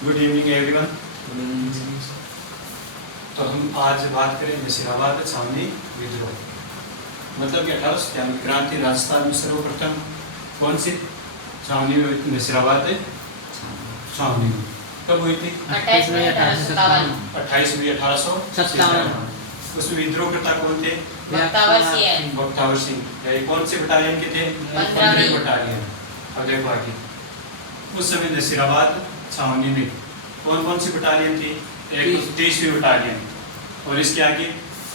Good evening everyone. तो हम आज बात करें नसीराबाद छावनी विद्रोह। मतलब कि 1897 की क्रांति राजस्थान में सर्वप्रथम कौन सी छावनी में हुई? नसीराबाद छावनी में कब हुई थी? 28 मई 1857। 28 मई 1857। उसमें विद्रोह करता कौन थे? बख्तावर सिंह। ये कौन से बटालियन के थे? 15वीं बटालियन। अब देखो आगे, उस समय नसीराबाद छावनी में कौन कौन सी बटालियन थी? एक 30वीं बटालियन और इसके आगे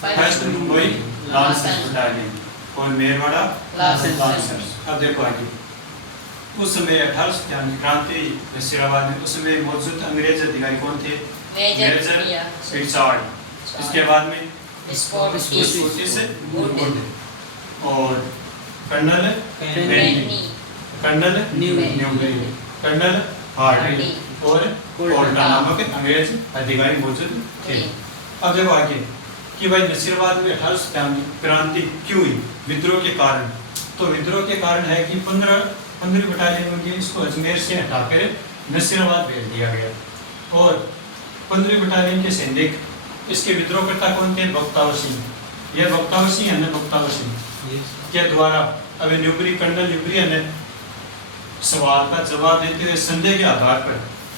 फर्स्ट मुंबई लांसर्स बटालियन और मेरवाड़ा लांसर्स। अब देखो आगे, उस समय 1897 की क्रांति नसीराबाद में उस समय मौजूद अंग्रेज अधिकारी कौन थे? Major Richard. इसके बाद में स्कॉटिश वुड और कर्नल न्यूबरी, कर्नल हार्डी और कोल्टा नामक अंग्रेज अधिकारी मौजूद थे। अब देखो आगे कि भाई नसीराबाद में 1897 क्रांति क्यों हुई? विद्रोह के कारण। तो विद्रोह के कारण है कि 15वीं बटालियन में इसको अजमेर से हटाकर नसीराबाद भेज दिया गया और 15वीं बटालियन के सैनिक इसके विद्रोहकर्ता कौन थे? बख्तावर सिंह। यह बख्तावर सिंह है ना, बख्तावर सिंह के द्वारा अब कर्नल न्यूबरी ने सवाल का जवाब देते हुए संदेह के आधार पर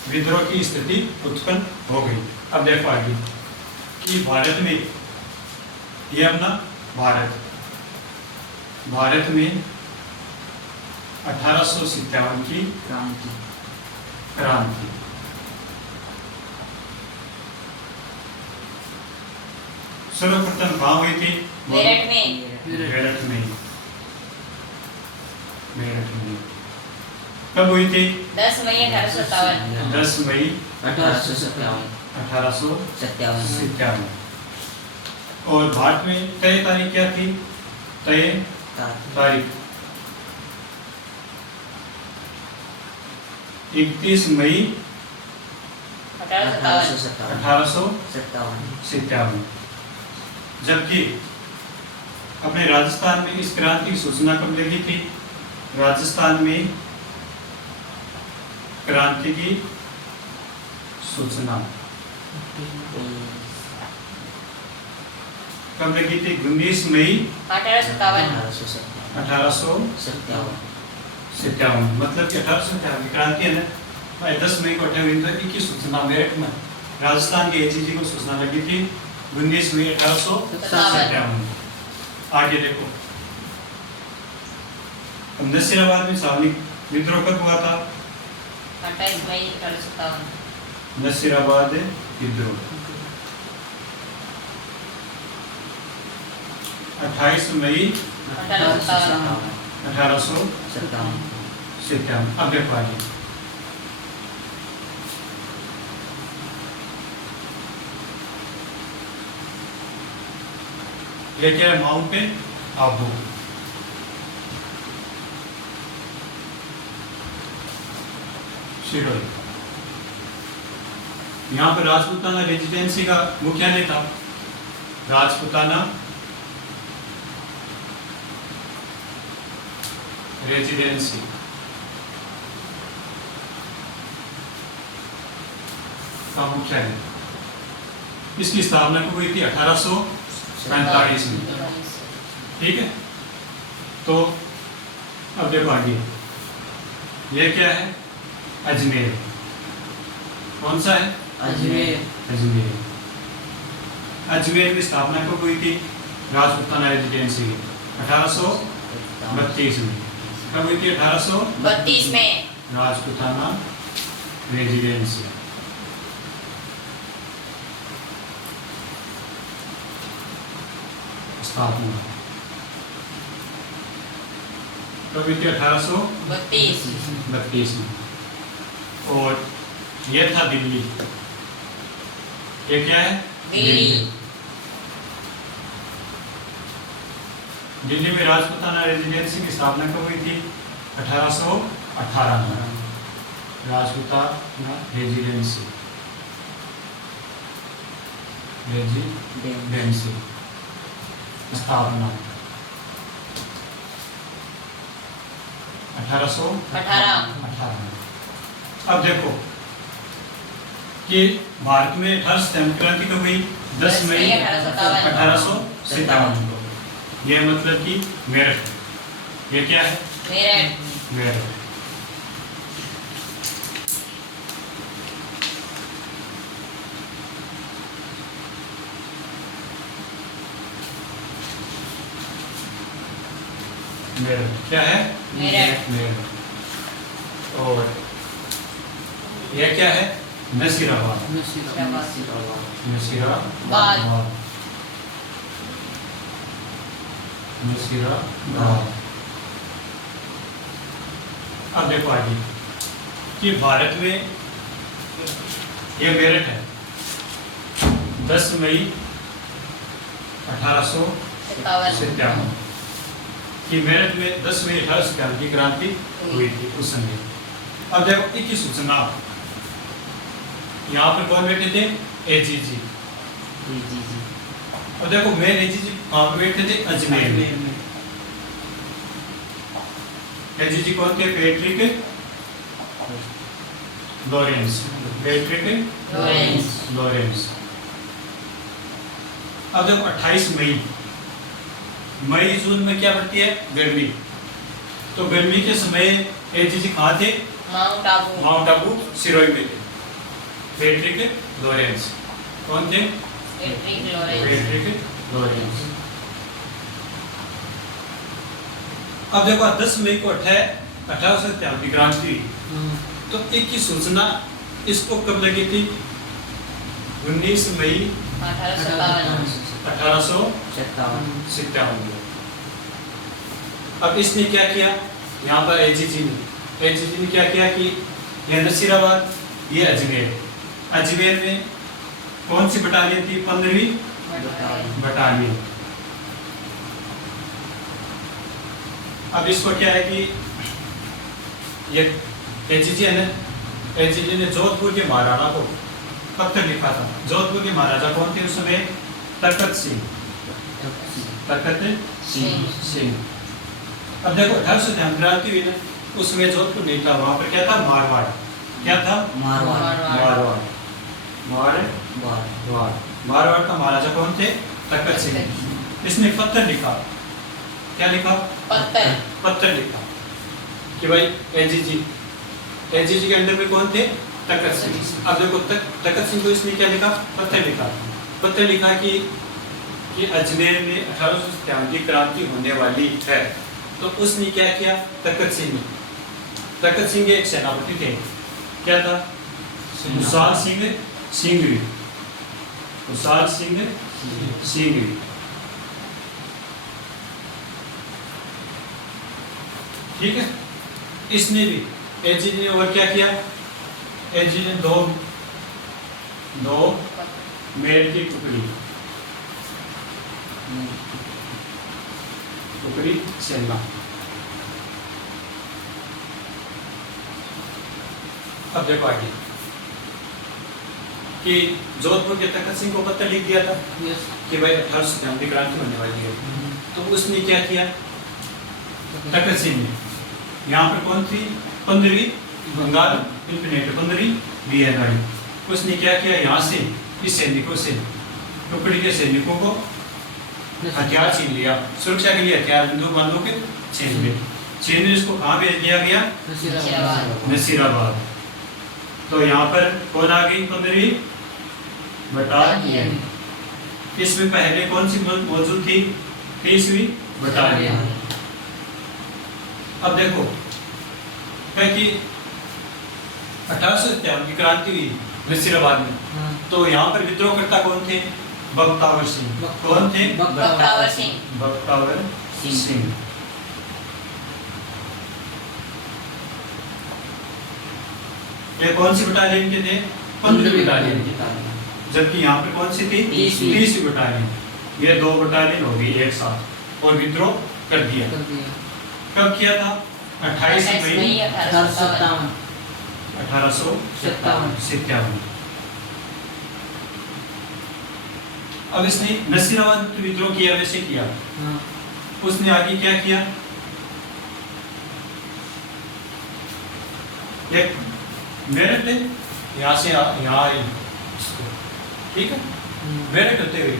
विद्रोह की स्थिति उत्पन्न हो गई। अब देखो आगे कि भारत में यह अपना भारत में 1857 की क्रांति सर्वप्रथम कहाँ हुई थी? मेरठ में। कब हुई थी? 10 मई 1857। 10 मई 1857। 1857। और भारत में तय तारीख क्या थी? तय तारीख 31 मई 1857। जबकि अपने राजस्थान में इस क्रांति की सूचना कब लगी थी? राजस्थान में क्रांति की सूचना कब लगी थी? 19 मई 1857। मतलब कि 1857 की क्रांति है ना, 10 मई को हुई थी कि सूचना मेरठ में राजस्थान के एजीजी को सूचना लगी थी 19 मई 1857। आगे देखो, नसीराबाद में छावनी विद्रोह कब हुआ था? 28 मई 1857। नसीराबाद विद्रोह 28 मई 1857। अब देखो आगे, ये क्या है? माउंट आबू। शिरोई, यहाँ पर राजपूताना रेजिडेंसी का मुख्यालय था। राजपूताना रेजिडेंसी का मुख्यालय, इसकी स्थापना कब हुई थी? 1845 में। ठीक है, तो अब देखो आगे, ये क्या है? अजमेर। कौन सा है? अजमेर की स्थापना कब हुई थी? राजपूताना रेजिडेंसी 1832 में। कब हुई थी? 1832 में। राजपूताना रेजिडेंसी स्थापना कब हुई थी? 1832 में। और यह था दिल्ली। ये क्या है? दिल्ली में राजपूताना रेजिडेंसी की स्थापना कब हुई थी? 1818 में। राजपूताना रेजिडेंसी स्थापना 1818 में। अब देखो कि भारत में 18 सितंबर क्रांति कब हुई? 10 मई 1857 को। यह मतलब कि मेरठ। ये क्या है? मेरठ। मेरठ। मेरठ क्या है? मेरठ। मेरठ। और यह क्या है? नसीराबाद। नसीराबाद। नसीराबाद। अब देखो आगे कि भारत में यह मेरठ है। 10 मई 1857 कि मेरठ में 10 मई 1857 की क्रांति हुई थी उस समय। अब देखो इनकी सूचना यहाँ पर कौन बैठे थे? एजीजी। अब देखो मेन एजीजी कहाँ पे बैठे थे? अजमेर में। एजीजी कौन थे? Patrick Lawrence. Patrick Lawrence. अब देखो 28 मई जून में क्या बढ़ती है? गर्मी। तो गर्मी के समय एजीजी कहाँ थे? माउंट आबू सिरोही में थे। पैट्रिक लॉरेंस कौन थे? Patrick Lawrence. अब देखो 10 मई को 1857 की क्रांति हुई। तो एक की सूचना इसको कब लगी थी? 19 मई 1857 में। अब इसने क्या किया? यहाँ पर एजीजी ने क्या किया कि यह नसीराबाद, ये अजमेर में कौन सी बटालियन थी? 15वीं बटालियन। अब इसको क्या है कि ये एजीजी है ना, एजीजी ने जोधपुर के महाराणा को पत्र लिखा था। जोधपुर के महाराजा कौन थे उस समय? तखत सिंह। अब देखो 1857 क्रांति हुई ना, उसमें जोधपुर नहीं था, वहां पर क्या था? मारवाड़। क्या था? मारवाड़ का महाराजा कौन थे? तखत सिंह। इसने पत्र लिखा। क्या लिखा? पत्र लिखा कि भाई एजीजी के अंडर में कौन थे? तखत सिंह। अब देखो तखत सिंह को इसने क्या लिखा? पत्र लिखा कि अजमेर में 1857 की क्रांति होने वाली है। तो उसने क्या किया? तखत सिंह के एक सेनापति थे। क्या था? उसाल सिंह सिंघवी। ठीक है। इसने भी एजीजी ने और क्या किया? एजीजी ने दो मेल की टुकड़ी सेना। अब देखो आगे कि जोधपुर के तखत सिंह को पत्र लिख दिया था कि भाई 1857 की क्रांति होने वाली है। तो उसने क्या किया? तखत सिंह ने यहाँ पर कौन थी? 15वीं बंगाल इन्फिनेट 15वीं बीएनआई। उसने क्या किया? यहाँ से इस सैनिकों से टुकड़ी के सैनिकों को हथियार छीन लिया। सुरक्षा के लिए हथियार बंदूक छीन लिए। इसको कहाँ भेज दिया गया? नसीराबाद। तो यहाँ पर कौन आ गई? 15वीं बटालियन। इसमें पहले कौन सी मौजूद थी? 23वीं बटालियन। अब देखो क्या कि 1857 की क्रांति हुई नसीराबाद में। तो यहाँ पर विद्रोहकर्ता कौन थे? बख्तावर सिंह। कौन थे? बख्तावर सिंह। ये कौन सी बटालियन के थे? 15वीं बटालियन की। जबकि यहाँ पे कौन सी थी? 30वीं बटालियन। ये दो बटालियन हो गई एक साथ और विद्रोह कर दिया। कब किया था? 28 मई 1857। अब इसने नसीराबाद विद्रोह किया, वैसे किया। उसने आगे क्या किया? एक मेरठ यहाँ से यहाँ आई इसको, ठीक है, मेरठ होते हुए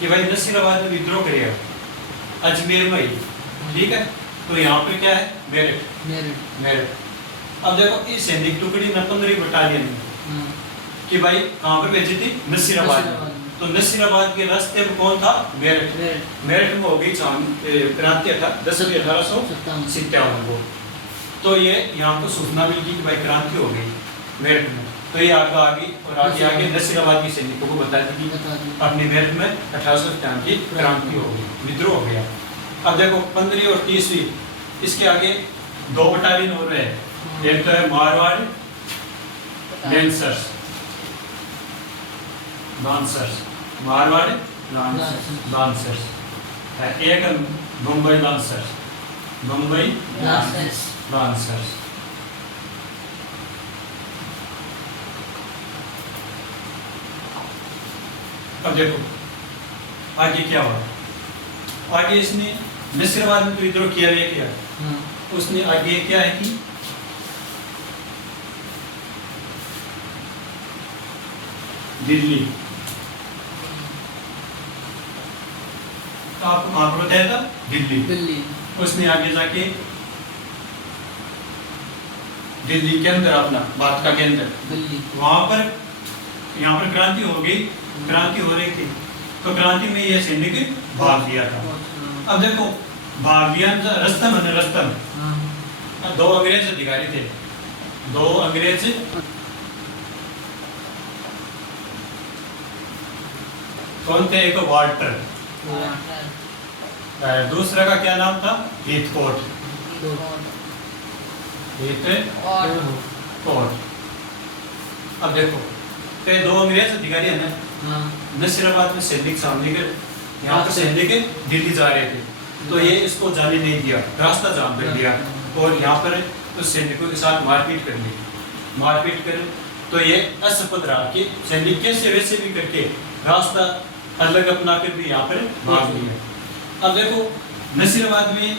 कि भाई नसीराबाद में विद्रोह करेगा, अजमेर में, ठीक है, तो यहाँ पे क्या है, मेरठ, मेरठ। अब देखो इस सैनिक टुकड़ी ने 15वीं बटालियन में कि भाई कहाँ पर भेजी थी, नसीराबाद में। तो नसीराबाद के रास्ते में कौन था, मेरठ, मेरठ में हो गई क्रांति 1857 को। तो ये यहाँ को सूचना मिल गई कि भाई क्रांति हो गई मेरठ में, तो ये आगे और आगे नसीराबाद के सैनिकों को बता दी अपने मेरठ में 1857 की क्रांति हो गई, विद्रोह हो गया। अब देखो 15वीं और 30वीं, इसके आगे 2 बटालियन हो रहे हैं, एक तो है मारवाड़ लांसर्स, मारवाड़ लांसर्स, एक है मुंबई लांसर्स, लांसर्स। अब देखो आगे क्या हुआ, आगे इसने नसीराबाद में तो विद्रोह किया, उसने आगे क्या है कि दिल्ली, तो आपको कहाँ पर बताया था, दिल्ली। उसने आगे जाके दिल्ली के अंदर अपना बात का केंद्र, वहां पर यहाँ पर क्रांति हो गई, क्रांति हो रही थी, तो क्रांति में यह सैनिक भाग लिया था। अब देखो भाग लिया, रस्तम 2 अंग्रेज अधिकारी थे, 2 अंग्रेज, कौन थे, एक वाल्टर, दूसरा का क्या नाम था, हीथकोट। अब देखो तो 2 अंग्रेज अधिकारी है ना, नसीराबाद में सैनिक सामने के, यहाँ पर सैनिक दिल्ली जा रहे थे, तो ये इसको जाने नहीं दिया, रास्ता जाम कर दिया, और यहाँ पर तो सैनिकों के साथ मारपीट कर ली, मारपीट कर, तो ये असफल रहा कि सैनिक कैसे वैसे भी करके रास्ता अलग अपना कर भी यहाँ पर भाग लिया। अब देखो नसीराबाद में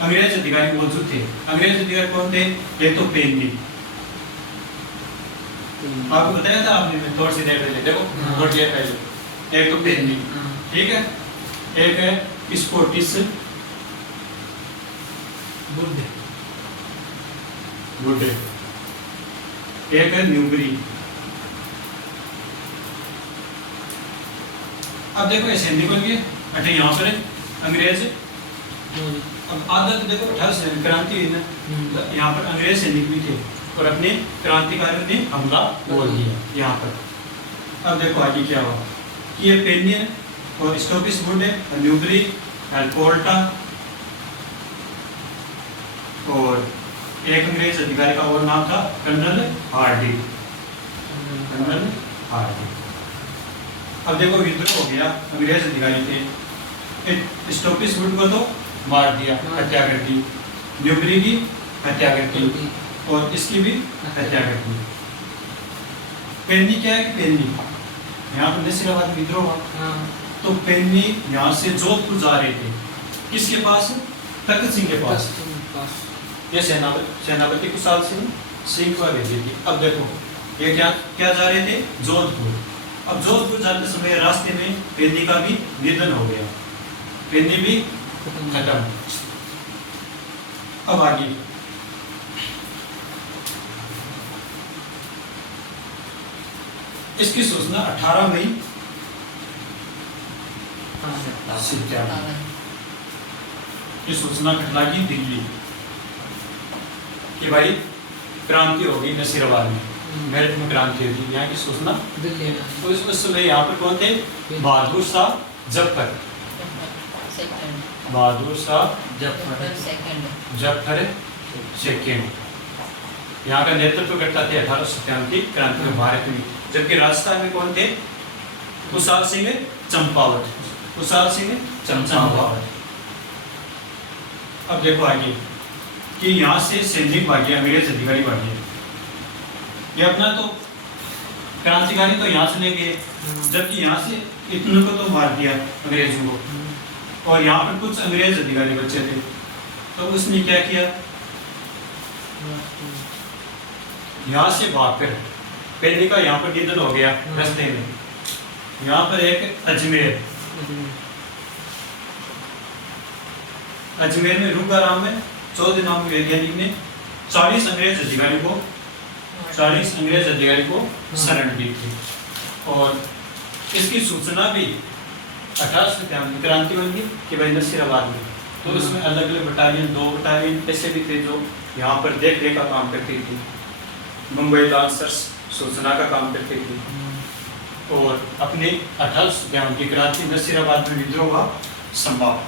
अंग्रेज अधिकारी मौजूद थे, अंग्रेज अधिकारी कौन थे, एक तो पेन्नी, आपको बताया था आपने थोड़ी सी देर पहले, देखो थोड़ी देर पहले, एक तो पेन्नी, ठीक है, एक है स्कॉटिश बुड्ढे, एक है न्यूबरी। अब देखो ऐसे निकल गए अटे यहाँ पर अंग्रेज, अब आदत देखो 18 क्रांति हुई ना, यहाँ पर अंग्रेज सैनिक भी थे और अपने क्रांतिकारियों ने हमला बोल दिया यहाँ पर। अब देखो आगे क्या हुआ कि ये पेन्नी और स्टॉपिस बुड्ढे और न्यूबरी और कोल्टा और एक अंग्रेज अधिकारी का और नाम था कर्नल हार्डी, कर्नल हार्डी। अब देखो विद्रोह हो गया, अंग्रेज अधिकारी थे, स्टॉपिस वुड को तो मार दिया, हत्या कर दी, न्यूबरी की हत्या कर दी और इसकी भी हत्या कर दी। पेन्नी क्या है, पेन्नी यहाँ पर नसीराबाद विद्रोह हुआ, तो पेन्नी यहाँ से जोधपुर जा रहे थे, किसके पास, तखत सिंह के पास, ये सेनापति कुशाल सिंह को भेजी थी। अब देखो ये क्या जा रहे थे, जोधपुर। अब जोधपुर जाते समय रास्ते में पेन्नी का भी निधन हो गया, पेन्नी भी खत्म। अब आगे इसकी सूचना 18 मई 57 की सूचना घटना की दिल्ली कि भाई क्रांति हो गई नसीराबाद में, मेरठ में क्रांति होगी, यहाँ की सूचना दिल्ली में। तो उस समय यहाँ पर कौन थे, बहादुर शाह जफर, बहादुर शाह जफर सेकेंड यहाँ का नेतृत्व करता थे 1857 की क्रांति में भारत में। जबकि राजस्थान में कौन थे, कुशाल सिंह चंपावत, कुशाल सिंह चंपावत। अब देखो आगे कि यहाँ से सैनिक भागे, अंग्रेज अधिकारी भागे, ये अपना तो क्रांतिकारी तो यहाँ से ले गए, जबकि यहाँ से इतने को तो मार दिया अंग्रेजों को, और यहाँ पर कुछ अंग्रेज अधिकारी बचे थे, तो उसने क्या किया, यहाँ से भागकर पहले का यहाँ पर निधन हो गया रास्ते में। यहाँ पर एक अजमेर, अजमेर में रूकाराम में 14 नाम वैज्ञानिक ने 40 अंग्रेज अधिकारी को शरण दी थी। और इसकी सूचना भी 1893 क्रांति बन गई कि भाई नसीराबाद में, तो उसमें अलग अलग बटालियन, 2 बटालियन ऐसे भी थे जो यहाँ पर देख रेख का काम करती थी। मुंबई लांसर्स सूचना का काम करती थी। और अपने 1893 की क्रांति नसीराबाद में विद्रोह का समाप्त।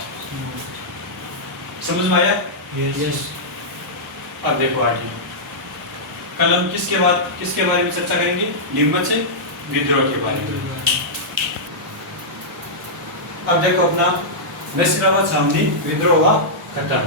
समझ में आया? यस। अब देखो आगे, कल हम किसके बारे में चर्चा करेंगे? नीमच विद्रोह के बारे में। अब देखो अपना नसीराबाद सामने विद्रोह हुआ खत्म।